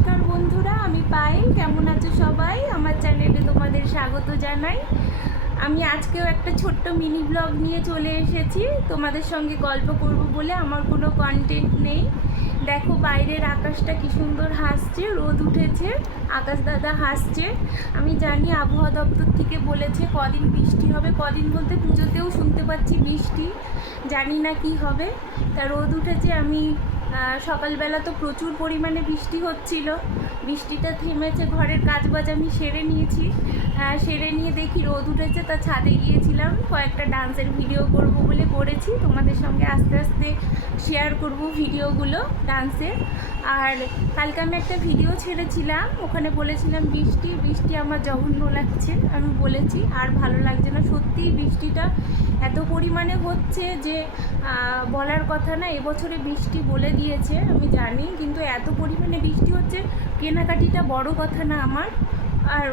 নমস্কার বন্ধুরা, আমি পায়েল। কেমন আছো সবাই? আমার চ্যানেলে তোমাদের স্বাগত জানাই। আমি আজকেও একটা ছোট্ট মিনি ব্লগ নিয়ে চলে এসেছি তোমাদের সঙ্গে গল্প করব বলে। আমার কোনো কন্টেন্ট নেই। দেখো বাইরের আকাশটা কি সুন্দর হাসছে, রোদ উঠেছে, আকাশ দাদা হাসছে। আমি জানি আবহাওয়া দপ্তর থেকে বলেছে কদিন বৃষ্টি হবে, কদিন বলতে পুজোতেও শুনতে পাচ্ছি বৃষ্টি, জানি না কি হবে। তা রোদ উঠেছে। আমি সকালবেলা তো প্রচুর পরিমাণে বৃষ্টি হচ্ছিল, বৃষ্টিটা থেমেছে, ঘরের কাজবাজ আমি সেরে নিয়েছি। সেরে নিয়ে দেখি রোদ উঠেছে, তা ছাদে গিয়েছিলাম, কয়েকটা ডান্সের ভিডিও করব বলে করেছি। তোমাদের সঙ্গে আস্তে আস্তে শেয়ার করব ভিডিওগুলো ডান্সের। আর কালকে আমি একটা ভিডিও ছেড়েছিলাম, ওখানে বলেছিলাম বৃষ্টি বৃষ্টি আমার জঘন্য লাগছে, আমি বলেছি আর ভালো লাগছে না। সত্যিই বৃষ্টিটা এত পরিমাণে হচ্ছে যে বলার কথা না। এবছরে বৃষ্টি বলে দিয়েছে আমি জানি, কিন্তু এত পরিমাণে বৃষ্টি হচ্ছে, কেনাকাটিটা বড় কথা না আমার। আর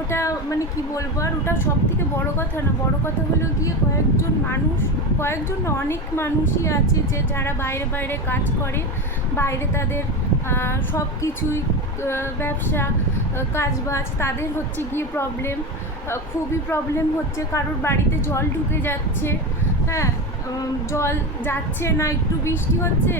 ওটা মানে কি বলবো, আর ওটা সব থেকে বড় কথা না। বড় কথা হলো গিয়ে কয়েকজন মানুষ, কয়েকজন না, অনেক মানুষই আছে যে যারা বাইরে বাইরে কাজ করে, বাইরে তাদের সব কিছুই ব্যবসা কাজবাজ, তাদের হচ্ছে গিয়ে প্রবলেম, খুবই প্রবলেম হচ্ছে। কারোর বাড়িতে জল ঢুকে যাচ্ছে, হ্যাঁ, জল যাচ্ছে না, একটু বৃষ্টি হচ্ছে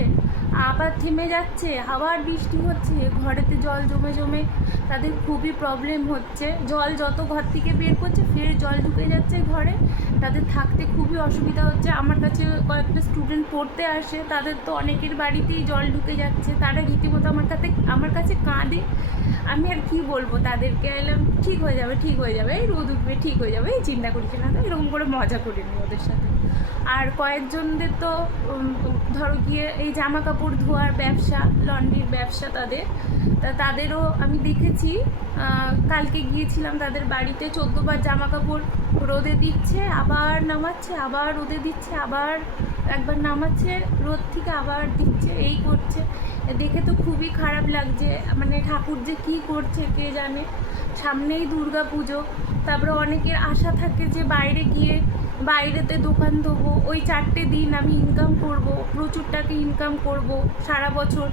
আবার থেমে যাচ্ছে, আবার বৃষ্টি হচ্ছে, ঘরেতে জল জমে জমে তাদের খুবই প্রবলেম হচ্ছে। জল যত ঘর থেকে বের করছে ফের জল ঢুকে যাচ্ছে ঘরে, তাদের থাকতে খুবই অসুবিধা হচ্ছে। আমার কাছে কয়েকটা স্টুডেন্ট পড়তে আসে, তাদের তো অনেকের বাড়িতেই জল ঢুকে যাচ্ছে, তারা রীতিমতো আমার কাছে কাঁদে। আমি আর কি বলবো তাদেরকে, এলাম ঠিক হয়ে যাবে ঠিক হয়ে যাবে, এই রোদ উঠবে ঠিক হয়ে যাবে, এই চিন্তা করিস না, তো এরকম করে মজা করে নিই ওদের সাথে। আর কয়েকজনদের তো ধরো গিয়ে এই জামা কাপড় ধোয়ার ব্যবসা, লন্ড্রির ব্যবসা তাদেরও আমি দেখেছি। কালকে গিয়েছিলাম তাদের বাড়িতে, 14বার জামা কাপড় রোদে দিচ্ছে, আবার নামাচ্ছে, আবার রোদে দিচ্ছে, আবার একবার নামাচ্ছে রোদ থেকে, আবার দিচ্ছে, এই করছে। দেখে তো খুবই খারাপ লাগছে। মানে ঠাকুর যে কী করছে কে জানে। সামনেই দুর্গা পুজো, তারপরে অনেকের আশা থাকে যে বাইরে গিয়ে বাইরেতে দোকান দেবো, ওই 4টে দিন আমি ইনকাম করব, প্রচুর টাকা ইনকাম করব সারা বছর,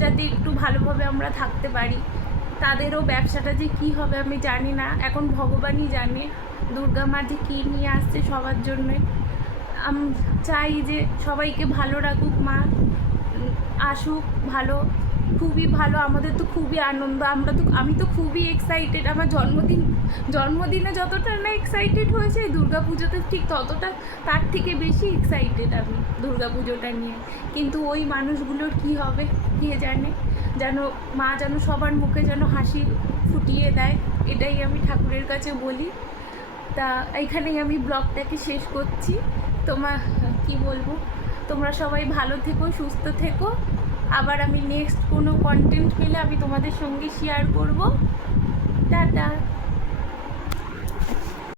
যাতে একটু ভালোভাবে আমরা থাকতে পারি। তাদেরও ব্যবসাটা যে কী হবে আমি জানি না, এখন ভগবানই জানে দুর্গা মা যে কী নিয়ে আসছে সবার জন্যে। আমি চাই যে সবাইকে ভালো রাখুক মা, আসুক ভালো, খুবই ভালো। আমাদের তো খুবই আনন্দ, আমি তো খুবই এক্সাইটেড। আমার জন্মদিনে যতটা না এক্সাইটেড হয়েছে, দুর্গা পুজোতে ঠিক ততটা, তার থেকে বেশি এক্সাইটেড আমি দুর্গা পুজোটা নিয়ে। কিন্তু ওই মানুষগুলোর কি হবে কে জানে, যেন মা যেন সবার মুখে যেন হাসি ফুটিয়ে দেয়, এটাই আমি ঠাকুরের কাছে বলি। তা এইখানেই আমি ব্লগটাকে শেষ করছি। কি বলবো, তোমরা সবাই ভালো থেকো, সুস্থ থেকো। আবার আমি নেক্সট কোনো কন্টেন্ট পেলে আমি তোমাদের সঙ্গে শেয়ার করব। টাটা।